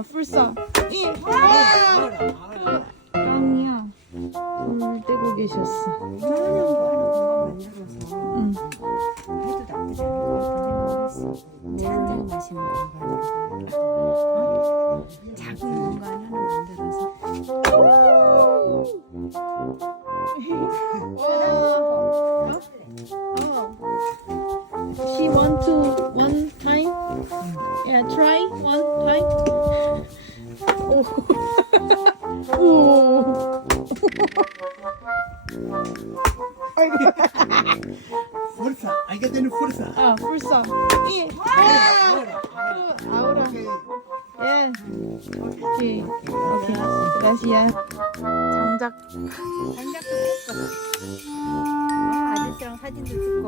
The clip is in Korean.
불사. 짱이야. 불 떼고 계셨어. 응. 해도 나쁘지 않을 것 같다는 생각을 했어. 차한잔 마시는 공간으로. 작은 공간 하나 만들어서. She want to one time? Yeah, try one time. 오. 오. Fuerza, hay que tener fuerza. 아, 불사. 아우라. 예. 오케이. 오케이. Gracias. 장작. 장작도 폈어. 아저씨랑 사진도 찍고.